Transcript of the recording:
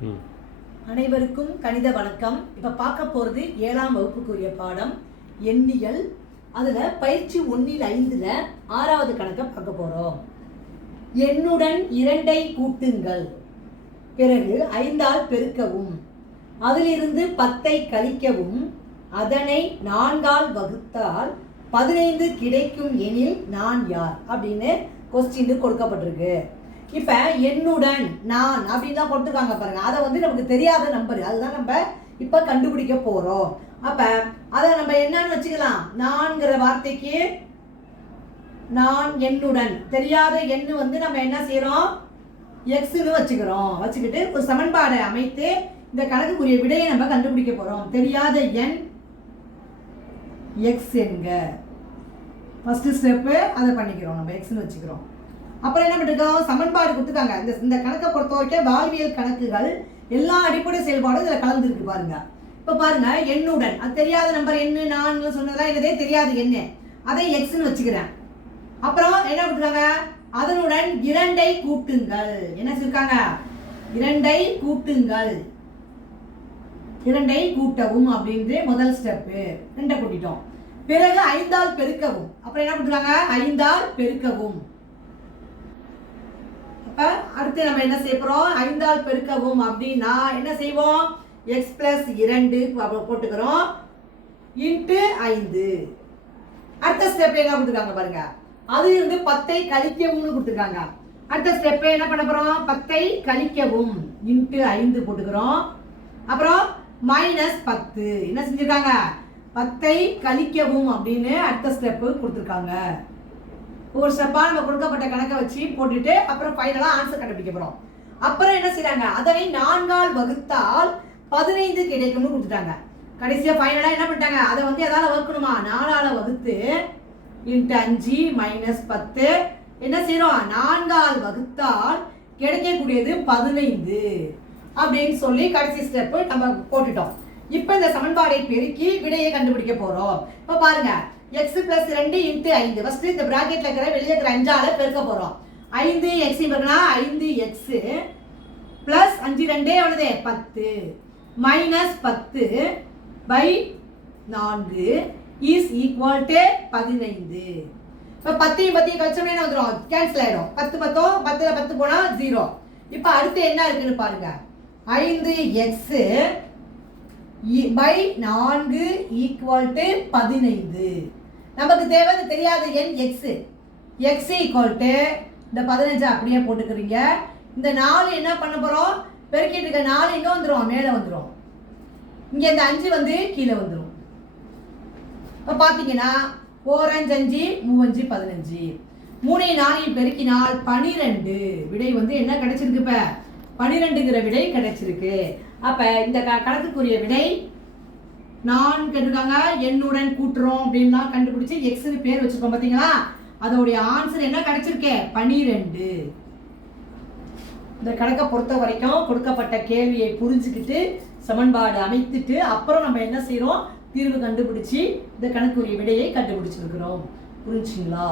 அனைவருக்கும் கணித வணக்கம். இப்போ பார்க்க போகிறது 7ஆம் வகுப்புக்குரிய பாடம் எண்ணியல். அதில் பயிற்சி 1/5 6வது கணக்கை பார்க்க போகிறோம். எண்ணுடன் 2ஐ கூட்டுங்கள், பிறகு 5ஆல் பெருக்கவும், அதிலிருந்து 10ஐ கழிக்கவும், அதனை 4ஆல் வகுத்தால் 15 கிடைக்கும் எனில் நான் யார் அப்படின்னு கொஸ்டின் கொடுக்கப்பட்டிருக்கு. இப்போ எண்ணுடன் நான் அப்படின்னு தான் கொடுத்துருக்காங்க பாருங்க. அதை வந்து நமக்கு தெரியாத நம்பர், அதுதான் நம்ம இப்போ கண்டுபிடிக்க போகிறோம். அப்போ அதை நம்ம என்னன்னு வச்சுக்கலாம், நான்கிற வார்த்தைக்கு நான் எண்ணுடன் தெரியாத எண்ணு வந்து நம்ம என்ன செய்கிறோம், எக்ஸ்னு வச்சுக்கிறோம். வச்சுக்கிட்டு ஒரு சமன்பாடை அமைத்து இந்த கணக்குக்குரிய விடையை நம்ம கண்டுபிடிக்க போகிறோம். தெரியாத எண் எக்ஸ் என்க. ஃபஸ்ட்டு ஸ்டெப்பு அதை பண்ணிக்கிறோம், நம்ம எக்ஸ்னு வச்சுக்கிறோம். அப்புறம் என்ன பண்ணிருக்கோம், சமன்பாடு கொடுத்துருக்காங்க. இந்த கணக்கை பொறுத்த வரைக்கும் வாழ்வியல் கணக்குகள் எல்லா அடிப்படை செயல்பாடும் இதில் கலந்துருக்கு பாருங்க. இப்போ பாருங்க, எண்ணுடன் அது தெரியாத நம்பர் எண்ணு நான் சொன்னதெல்லாம் என்னதே தெரியாது எண்ணு, அதை எக்ஸ்னு வச்சுக்கிறேன். அப்புறம் என்ன கொடுத்துருக்காங்க, அதனுடன் 2ஐ கூட்டுங்கள். என்ன சொல்லிருக்காங்க, 2ஐ கூட்டுங்கள், 2ஐ கூட்டவும் அப்படின்ட்டு முதல் ஸ்டெப்பு. 2ஐ கூட்டிட்டோம். பிறகு 5ஆல் பெருக்கவும். அப்புறம் என்ன கொடுத்துருக்காங்க, 5ஆல் பெருக்கவும். அடுத்து நம்ம என்ன செய்ய போறோம், 5ஆல் பெருக்கவும் அப்படின்னா என்ன செய்வோம், எக்ஸ் பிளஸ் 2 போட்டுக்கிறோம் இன்ட்டு 5. அடுத்த ஸ்டெப் என்ன கொடுத்துருக்காங்க பாருங்க, அது இருந்து 10ஐ கழிக்கவும் கொடுத்துருக்காங்க. அடுத்த ஸ்டெப் என்ன பண்ண போறோம், 10ஐ கழிக்கவும் இன்ட்டு 5 போட்டுக்கிறோம். அப்புறம் -10 என்ன செஞ்சிருக்காங்க, 10ஐ கழிக்கவும் அப்படின்னு அடுத்த ஸ்டெப்பு கொடுத்துருக்காங்க. ஒரு ஸ்டெப்பாக நம்ம கொடுக்கப்பட்ட கணக்கை வச்சு போட்டுட்டு அப்புறம் ஃபைனலாக ஆன்சர் கண்டுபிடிக்க போகிறோம். அப்புறம் என்ன செய்கிறாங்க, அதனை 4ஆல் வகுத்தால் 15 கிடைக்கும்னு கொடுத்துட்டாங்க. கடைசியாக ஃபைனலாக என்ன பண்ணிட்டாங்க, அதை வந்து எதால் வகுக்கணுமா, 4ஆல் வகுத்து இன்ட்டு 5 -10 என்ன செய்கிறோம், 4ஆல் வகுத்தால் கிடைக்கக்கூடியது 15 அப்படின்னு சொல்லி கடைசி ஸ்டெப்பு நம்ம போட்டுட்டோம். இப்போ இந்த சமன்பாடை பெருக்கி விடையை கண்டுபிடிக்க போகிறோம். இப்போ பாருங்க, x plus 2 into 5. ஃபர்ஸ்ட் இந்த பிராக்கெட்ல இருக்கிற வெளியே இருக்கிற 5ஆல பெருக்க போறோம். 5x பெருக்கினா 5x plus 5 2 எவ்வளவு, 10 minus 10 by 4 is equal to 15. இப்போ 10 கழிச்சோம்னா என்ன வந்துரும், கேன்சல் ஆயிடும். 10 10ல 10 போனா 0. இப்போ அடுத்து என்ன இருக்குன்னு பாருங்க, 5x by 4 equal to 15. நமக்கு தேவை தெரியாத எண் x equal to இந்த 15 அப்படியே போட்டுக்கிறீங்க. இந்த 4 என்ன பண்ண போறோம், பெருக்கிட்டு இருக்க 4 எங்க வந்துரும், மேலே வந்துரும். இங்க இந்த 5 வந்து கீழே வந்துரும். இப்போ பாத்தீங்கன்னா 4 5 5 3 5 15 3 4 பெருக்கினால் 12. விடை வந்து என்ன கிடைச்சிருக்கு, இப்ப 12ங்கிற விடை கிடைச்சிருக்கு. அப்ப இந்த கணக்குக்குரிய விடை நான் கேட்டிருக்காங்க, எண்ணுடன் கூட்டுறோம் அப்படின்னா கண்டுபிடிச்சு எக்ஸ்னு பேர் வச்சிருக்கோம் பாத்தீங்களா, அதோடைய ஆன்சர் என்ன கிடைச்சிருக்கே, 12. இந்த கணக்கை பொறுத்த வரைக்கும் கொடுக்கப்பட்ட கேள்வியை புரிஞ்சுக்கிட்டு சமன்பாடு அமைத்துட்டு அப்புறம் நம்ம என்ன செய்யறோம், தீர்வு கண்டுபிடிச்சு இந்த கணக்குரிய விடையை கண்டுபிடிச்சிருக்கிறோம். புரிஞ்சுங்களா?